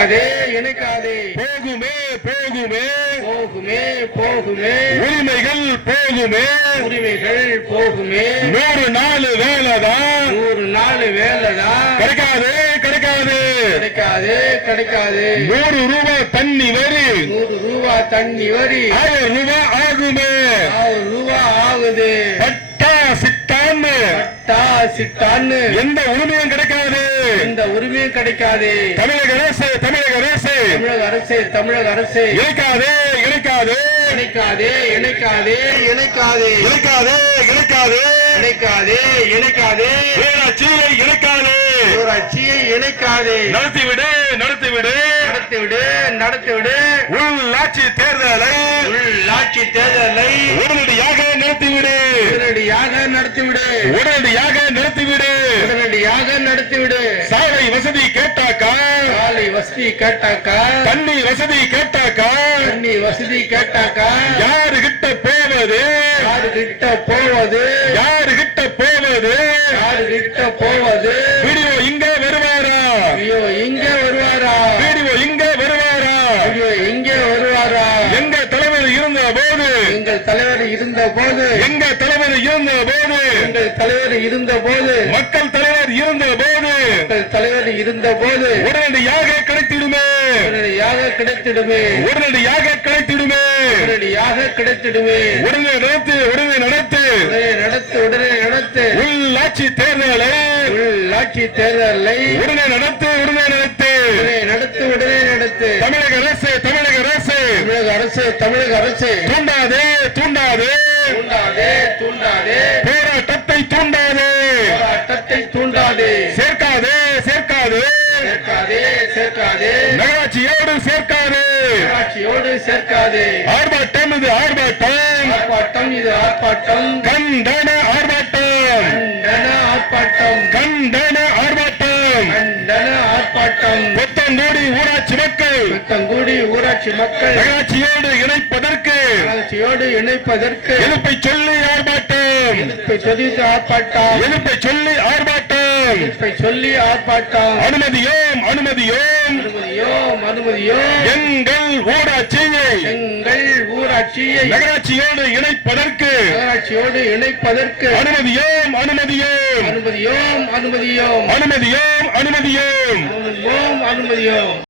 இணைக்காதே இணைக்காதே. போகுமே போகுமே. போகுமே போகுமே. உரிமைகள் போகுமே. உரிமைகள் போகுமே. நூறு நாள் வேலைதான் நூறு நாள் வேலைதான் கிடைக்காது கிடைக்காது. கிடைக்காது கிடைக்காது. நூறு ரூபாய் தண்ணி வரி. நூறு ரூபா தண்ணி வரி. ஆயிரம் ரூபாய் ஆகுமே. சிட்டான்னு எந்த உரிமையும் கிடைக்காது. எந்த உரிமையும் கிடைக்காது. தமிழக அரசு தமிழக அரசு. தமிழக அரசு தமிழக அரசு. இணைக்காதே இணைக்காதே. இணைக்காதே இணைக்காதே. இணைக்காதே. இணைக்காதே இணைக்காதே. இணைக்காதே இணைக்காதே. ஊராட்சியை இணைக்காதே. ஊராட்சியை இணைக்காதே. நடத்திவிடு நடத்திவிடு. நடத்திவிடு நடத்திவிடு. உள்ளாட்சி தேர்தலை உள்ளாட்சி தேர்தலை உடனடியாக நடத்திவிடு. உடனடியாக நடத்திவிடு. உடனடியாக நடத்திவிடு. உடனடியாக நடத்திவிடு. சாலை வசதி கேட்டாக்கா? சாலை வசதி கேட்டாக்கா? தண்ணி வசதி கேட்டாக்கா? தண்ணி வசதி கேட்டாக்கா? யாரு கிட்ட போவது? யாரு கிட்ட போவது? யாரு தலைவர் இருந்த போது எங்கள் தலைவர் இருந்த போது எங்க தலைவர் இருந்த போது எங்கள் தலைவர் இருந்த போது மக்கள் தலைவர் இருந்த போது எங்கள் தலைவர் இருந்த போது உடனடியாக கிடைத்திடுமே. உடனடியாக கிடைத்திடுமே. உடனடியாக கிடைத்திடுமே. உடனடியாக கிடைத்திடுமே. உடனே நடத்து உடனே நடத்து. உடனே நடத்து உடனே நடத்து. உள்ளாட்சி தேர்தலை உள்ளாட்சி தேர்தலை உடனே நடத்து உடனே நடத்து உடனே நடத்து தமிழக அரசு தமிழக அரசு தமிழக அரசு தமிழக அரசு. தூண்டாதே தூண்டாதே. தூண்டாதே தூண்டாதே. போராட்டத்தை தூண்டாதே. போராட்டத்தை தூண்டாதே. சேர்க்காதே சேர்க்காதே. சேர்க்காதே சேர்க்காதே. நகராட்சியோடு சேர்க்காதே. நகராட்சியோடு சேர்க்காதே. ஆர்ப்பாட்டம் இது ஆர்ப்பாட்டம். ஆர்ப்பாட்டம் இது ஆர்ப்பாட்டம். கண்டன ஆர்ப்பாட்டம். ஊராட்சி மக்கள். நகராட்சியோடு இணைப்பதற்கு நகராட்சியோடு இணைப்பதற்கு எதிர்ப்பை சொல்லி ஆர்ப்பாட்டம். தெரிவித்து ஆர்ப்பாட்டம். எதிர்ப்பை சொல்லி ஆர்ப்பாட்டம். எதிர்ப்பை சொல்லி ஆர்ப்பாட்டம். அனுமதியோம் அனுமதியோம். அனுமதியோம் அனுமதியோம். எங்கள் ஊராட்சியை. எங்கள் ஊராட்சியை. நகராட்சியோடு இணைப்பதற்கு நகராட்சியோடு இணைப்பதற்கு அனுமதியோம் அனுமதியோம். அனுமதியோம் அனுமதியோம். அனுமதியோம் அனுமதியோம். அனுமதியோம் அனுமதியோம்.